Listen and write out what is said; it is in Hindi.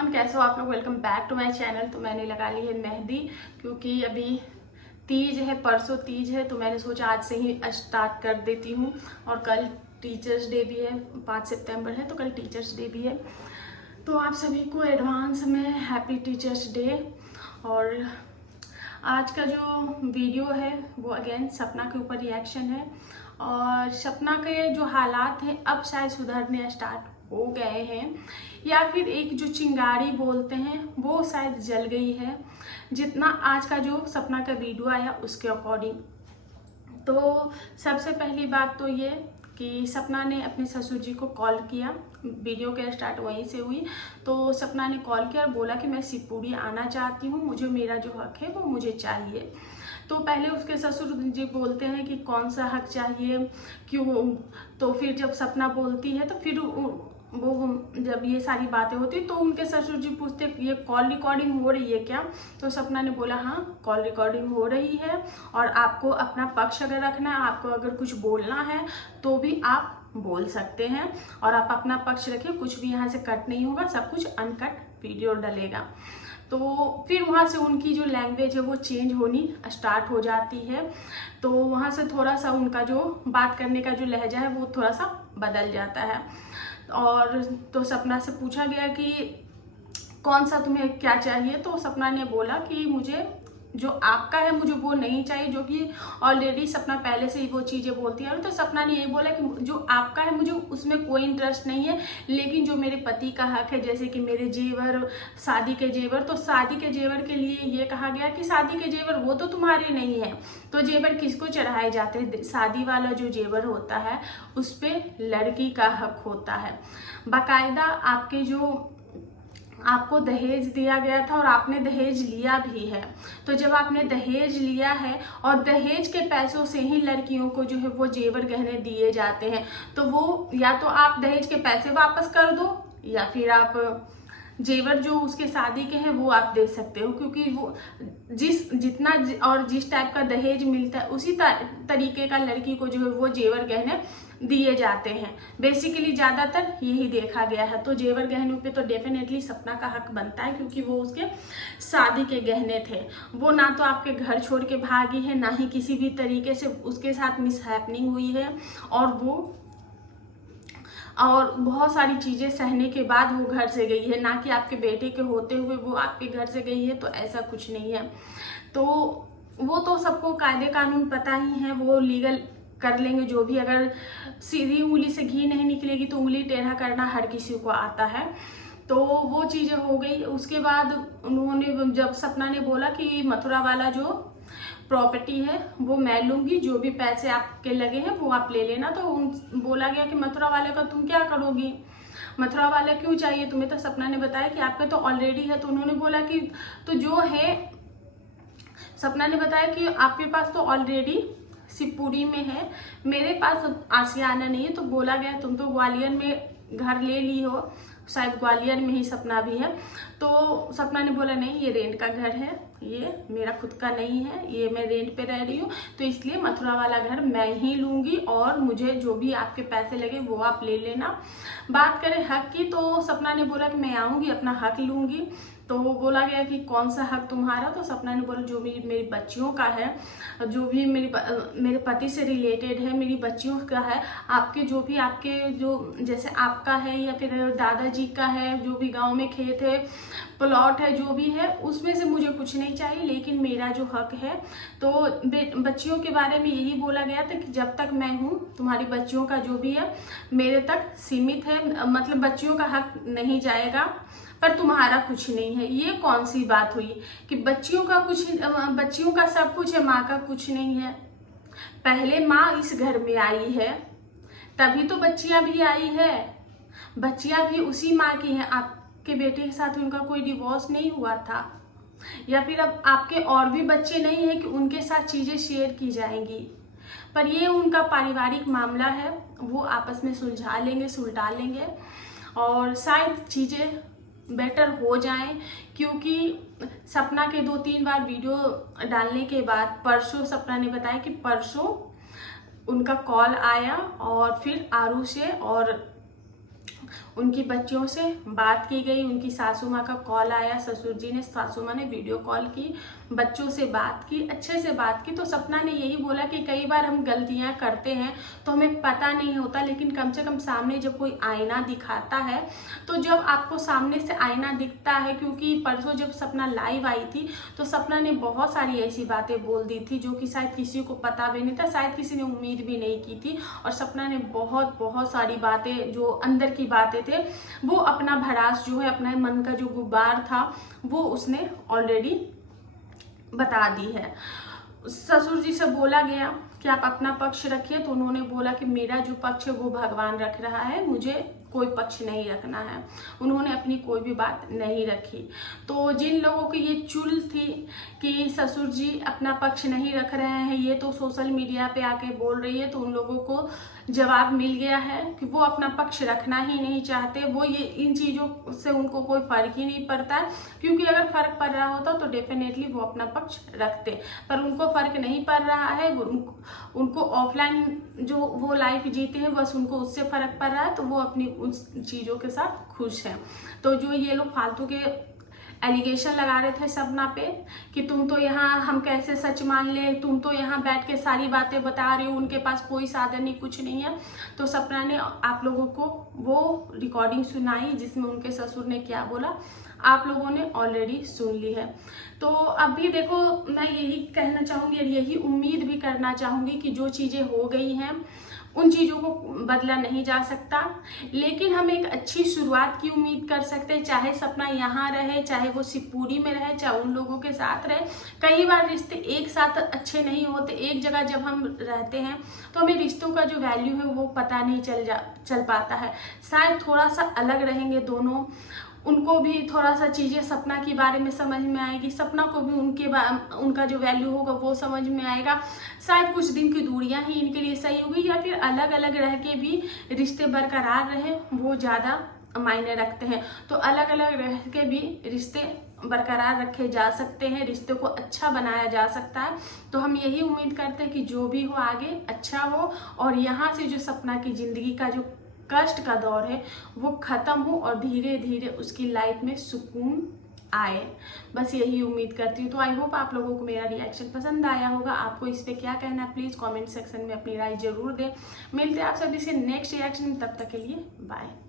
एवरीवन, कैसे हो आप लोग। Welcome back to my channel. तो मैंने लगा ली है मेहंदी, क्योंकि अभी तीज है, परसों तीज है, तो मैंने सोचा आज से ही स्टार्ट कर देती हूँ। और कल टीचर्स डे भी है, 5 सितंबर है, तो कल टीचर्स डे भी है। तो आप सभी को एडवांस में हैप्पी टीचर्स डे। और आज का जो वीडियो है वो अगेन सपना के ऊपर रिएक्शन है। और सपना के जो हालात हैं अब शायद सुधरने स्टार्ट हो गए हैं, या फिर एक जो चिंगारी बोलते हैं वो शायद जल गई है, जितना आज का जो सपना का वीडियो आया उसके अकॉर्डिंग। तो सबसे पहली बात तो ये कि सपना ने अपने ससुर जी को कॉल किया, वीडियो के स्टार्ट वहीं से हुई। तो सपना ने कॉल किया और बोला कि मैं शिवपुरी आना चाहती हूँ, मुझे मेरा जो हक है वो मुझे चाहिए। तो पहले उसके ससुर जी बोलते हैं कि कौन सा हक चाहिए, क्यों। तो फिर जब सपना बोलती है तो फिर वो जब ये सारी बातें होती तो उनके ससुर जी पूछते ये कॉल रिकॉर्डिंग हो रही है क्या। तो सपना ने बोला हाँ कॉल रिकॉर्डिंग हो रही है, और आपको अपना पक्ष अगर रखना है, आपको अगर कुछ बोलना है तो भी आप बोल सकते हैं, और आप अपना पक्ष रखिए, कुछ भी यहाँ से कट नहीं होगा, सब कुछ अनकट वीडियो डलेगा। तो फिर वहाँ से उनकी जो लैंग्वेज है वो चेंज होनी स्टार्ट हो जाती है। तो वहाँ से थोड़ा सा उनका जो बात करने का जो लहजा है वो थोड़ा सा बदल जाता है। और तो सपना से पूछा गया कि कौन सा तुम्हें क्या चाहिए। तो सपना ने बोला कि मुझे जो आपका है मुझे वो नहीं चाहिए, जो कि ऑलरेडी सपना पहले से ही वो चीज़ें बोलती है। तो सपना ने यही बोला कि जो आपका है मुझे उसमें कोई इंटरेस्ट नहीं है, लेकिन जो मेरे पति का हक है, जैसे कि मेरे जेवर, शादी के जेवर, तो शादी के जेवर के लिए ये कहा गया कि शादी के जेवर वो तो तुम्हारे नहीं है, तो जेवर किसको चढ़ाए जाते हैं। शादी वाला जो जेवर होता है उस पर लड़की का हक होता है। बाकायदा आपके जो आपको दहेज दिया गया था और आपने दहेज लिया भी है। तो जब आपने दहेज लिया है और दहेज के पैसों से ही लड़कियों को जो है वो जेवर गहने दिए जाते हैं, तो वो या तो आप दहेज के पैसे वापस कर दो, या फिर आप जेवर जो उसके शादी के हैं वो आप दे सकते हो, क्योंकि वो जितना और जिस टाइप का दहेज मिलता है उसी तरीके का लड़की को जो है वो जेवर गहने दिए जाते हैं। बेसिकली ज़्यादातर यही देखा गया है। तो जेवर गहनों पे तो डेफिनेटली सपना का हक बनता है, क्योंकि वो उसके शादी के गहने थे। वो ना तो आपके घर छोड़ के भागी है, ना ही किसी भी तरीके से उसके साथ मिसहैपनिंग हुई है, और बहुत सारी चीज़ें सहने के बाद वो घर से गई है, ना कि आपके बेटे के होते हुए वो आपके घर से गई है। तो ऐसा कुछ नहीं है। तो वो तो सबको कायदे कानून पता ही है, वो लीगल कर लेंगे जो भी। अगर सीधी उंगली से घी नहीं निकलेगी तो उंगली टेढ़ा करना हर किसी को आता है। तो वो चीज़ें हो गई। उसके बाद उन्होंने जब सपना ने बोला कि मथुरा वाला जो प्रॉपर्टी है वो मैं लूंगी, जो भी पैसे आपके लगे हैं वो आप ले लेना। तो बोला गया कि मथुरा वाले का तुम क्या करोगी, मथुरा वाले क्यों चाहिए तुम्हें, तो सपना ने बताया कि आपका तो ऑलरेडी है। तो उन्होंने बोला कि तो जो है, सपना ने बताया कि आपके पास तो ऑलरेडी शिवपुरी में है, मेरे पास आशियाना नहीं है। तो बोला गया तुम तो ग्वालियर में घर ले ली हो, शायद ग्वालियर में ही सपना भी है। तो सपना ने बोला नहीं, ये रेंट का घर है, ये मेरा खुद का नहीं है, ये मैं रेंट पे रह रही हूँ, तो इसलिए मथुरा वाला घर मैं ही लूंगी, और मुझे जो भी आपके पैसे लगे वो आप ले लेना। बात करें हक की, तो सपना ने बोला कि मैं आऊँगी अपना हक लूँगी। तो बोला गया कि कौन सा हक तुम्हारा। तो सपना ने बोला जो भी मेरी बच्चियों का है, जो भी मेरे पति से रिलेटेड है, मेरी बच्चियों का है, आपके जो भी आपके जो जैसे आपका है या फिर दादाजी का है, जो भी गांव में खेत है, प्लॉट है, जो भी है, उसमें से मुझे कुछ नहीं चाहिए, लेकिन मेरा जो हक है। तो बच्चियों के बारे में यही बोला गया था कि जब तक मैं हूँ तुम्हारी बच्चियों का जो भी है मेरे तक सीमित है, मतलब बच्चियों का हक नहीं जाएगा, पर तुम्हारा कुछ नहीं है। ये कौन सी बात हुई कि बच्चियों का सब कुछ है, माँ का कुछ नहीं है। पहले माँ इस घर में आई है, तभी तो बच्चियां भी आई है, बच्चियां भी उसी माँ की हैं। आपके बेटे के साथ उनका कोई डिवोर्स नहीं हुआ था, या फिर अब आपके और भी बच्चे नहीं है कि उनके साथ चीजें शेयर की जाएंगी। पर ये उनका पारिवारिक मामला है, वो आपस में सुलझा लेंगे, और शायद चीजें बेटर हो जाएं। क्योंकि सपना के 2-3 बार वीडियो डालने के बाद परसों सपना ने बताया कि परसों उनका कॉल आया, और फिर आरू से, और उनकी बच्चियों से बात की गई, उनकी सासू माँ का कॉल आया, ससुर जी ने, सासू माँ ने वीडियो कॉल की, बच्चों से बात की, अच्छे से बात की। तो सपना ने यही बोला कि कई बार हम गलतियां करते हैं तो हमें पता नहीं होता, लेकिन कम से कम सामने जब कोई आईना दिखाता है, तो जब आपको सामने से आईना दिखता है, क्योंकि परसों जब सपना लाइव आई थी तो सपना ने बहुत सारी ऐसी बातें बोल दी थी जो कि शायद किसी को पता भी नहीं था, शायद किसी ने उम्मीद भी नहीं की थी। और सपना ने बहुत बहुत सारी बातें, जो अंदर की बातें थे, वो अपना भड़ास जो है, अपना मन का जो गुबार था, वो उसने ऑलरेडी बता दी है। ससुर जी से बोला गया कि आप अपना पक्ष रखिए, तो उन्होंने बोला कि मेरा जो पक्ष है वो भगवान रख रहा है, मुझे कोई पक्ष नहीं रखना है। उन्होंने अपनी कोई भी बात नहीं रखी। तो जिन लोगों की ये चुल थी कि ससुर जी अपना पक्ष नहीं रख रहे हैं, ये तो सोशल मीडिया पे आके बोल रही है, तो उन लोगों को जवाब मिल गया है कि वो अपना पक्ष रखना ही नहीं चाहते। वो ये इन चीज़ों से उनको कोई फर्क ही नहीं पड़ता है, क्योंकि अगर फर्क पड़ रहा होता तो डेफिनेटली वो अपना पक्ष रखते, पर उनको फर्क नहीं पड़ रहा है। उनको ऑफलाइन जो वो लाइफ जीते हैं, बस उनको उससे फर्क पड़ रहा है, तो वो अपनी उस चीज़ों के साथ खुश हैं। तो जो ये लोग फालतू के एलिगेशन लगा रहे थे सपना पे कि तुम तो यहाँ, हम कैसे सच मान ले, तुम तो यहाँ बैठ के सारी बातें बता रही हो, उनके पास कोई साधन नहीं, कुछ नहीं है। तो सपना ने आप लोगों को वो रिकॉर्डिंग सुनाई जिसमें उनके ससुर ने क्या बोला, आप लोगों ने ऑलरेडी सुन ली है। तो अभी देखो, मैं यही कहना चाहूँगी और यही उम्मीद भी करना चाहूँगी कि जो चीज़ें हो गई हैं उन चीज़ों को बदला नहीं जा सकता, लेकिन हम एक अच्छी शुरुआत की उम्मीद कर सकते हैं। चाहे सपना यहाँ रहे, चाहे वो शिवपुरी में रहे, चाहे उन लोगों के साथ रहे। कई बार रिश्ते एक साथ अच्छे नहीं होते। एक जगह जब हम रहते हैं तो हमें रिश्तों का जो वैल्यू है वो पता नहीं चल पाता है। शायद थोड़ा सा अलग रहेंगे दोनों, उनको भी थोड़ा सा चीज़ें सपना के बारे में समझ में आएगी, सपना को भी उनका जो वैल्यू होगा वो समझ में आएगा। शायद कुछ दिन की दूरियां ही इनके लिए सही होगी, या फिर अलग अलग रह के भी रिश्ते बरकरार रहे, वो ज़्यादा मायने रखते हैं। तो अलग अलग रह के भी रिश्ते बरकरार रखे जा सकते हैं, रिश्ते को अच्छा बनाया जा सकता है। तो हम यही उम्मीद करते हैं कि जो भी हो आगे अच्छा हो, और यहाँ से जो सपना की ज़िंदगी का जो कष्ट का दौर है वो खत्म हो और धीरे धीरे उसकी लाइफ में सुकून आए। बस यही उम्मीद करती हूँ। तो आई होप आप लोगों को मेरा रिएक्शन पसंद आया होगा। आपको इस पे क्या कहना है प्लीज़ कमेंट सेक्शन में अपनी राय जरूर दें। मिलते हैं आप सभी से नेक्स्ट रिएक्शन में, तब तक के लिए बाय।